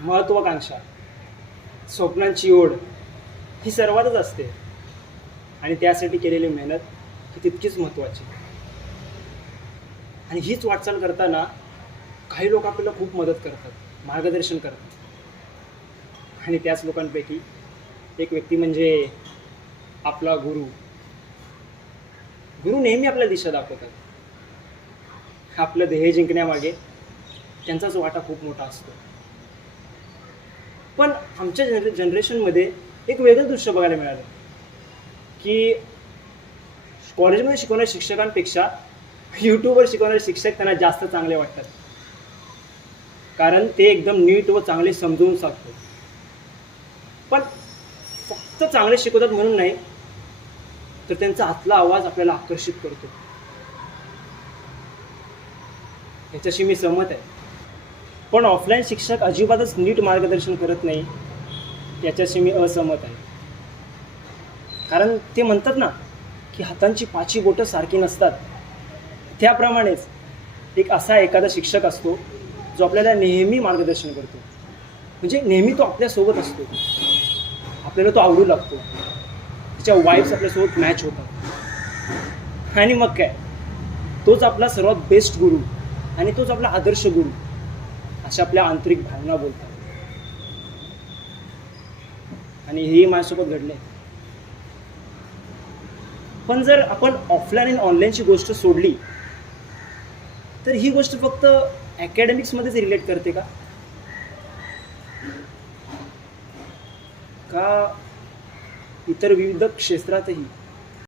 महत्त्वाकांक्षा स्वप्नांची ओढ ही सर्वातच असते. आणि त्यासाठी केलेली मेहनत ही तितकीच महत्त्वाची आणि हीच वाटचाल करताना काही लोक आपल्याला खूप मदत करतात मार्गदर्शन करतात. आणि त्याच लोकांपैकी एक व्यक्ती म्हणजे आपला गुरु. गुरु नेहमी आपल्याला दिशा दाखवतात. आपलं ध्येय जिंकण्यामागे त्यांचाच वाटा खूप मोठा असतो. पण आमच्या जनरे जनरेशनमध्ये एक वेगळं दृश्य बघायला मिळालं. की कॉलेजमध्ये शिकवणाऱ्या शिक्षकांपेक्षा यूट्यूबवर शिकवणारे शिक्षक त्यांना जास्त चांगले वाटतात. कारण ते एकदम नीट व चांगले समजवून सांगतो पण फक्त चांगले शिकवतात म्हणून नाही तर त्यांचा आतला आवाज आपल्याला आकर्षित करतो. याच्याशी मी सहमत आहे. पण ऑफलाईन शिक्षक अजिबातच नीट मार्गदर्शन करत नाही. याच्याशी मी असहमत आहे. कारण ते म्हणतात ना की हातांची पाची बोटं सारखी नसतात. त्याप्रमाणेच एक असा एखादा शिक्षक असतो जो आपल्याला नेहमी मार्गदर्शन करतो. म्हणजे नेहमी तो आपल्यासोबत असतो. आपल्याला तो आवडू लागतो. त्याच्या वाईफ्स आपल्यासोबत मॅच होतात. आणि मग काय? तोच आपला सर्वात बेस्ट गुरु. आणि तोच आपला आदर्श गुरु. अशा आपल्या आंतरिक भावना बोलतात. आणि हेही माझ्यासोबत घडले पण जर आपण ऑफलाईन आणि ऑनलाईनची गोष्ट सोडली तर ही गोष्ट फक्त अकॅडमिक्समध्येच रिलेट करते का? का इतर विविध क्षेत्रातही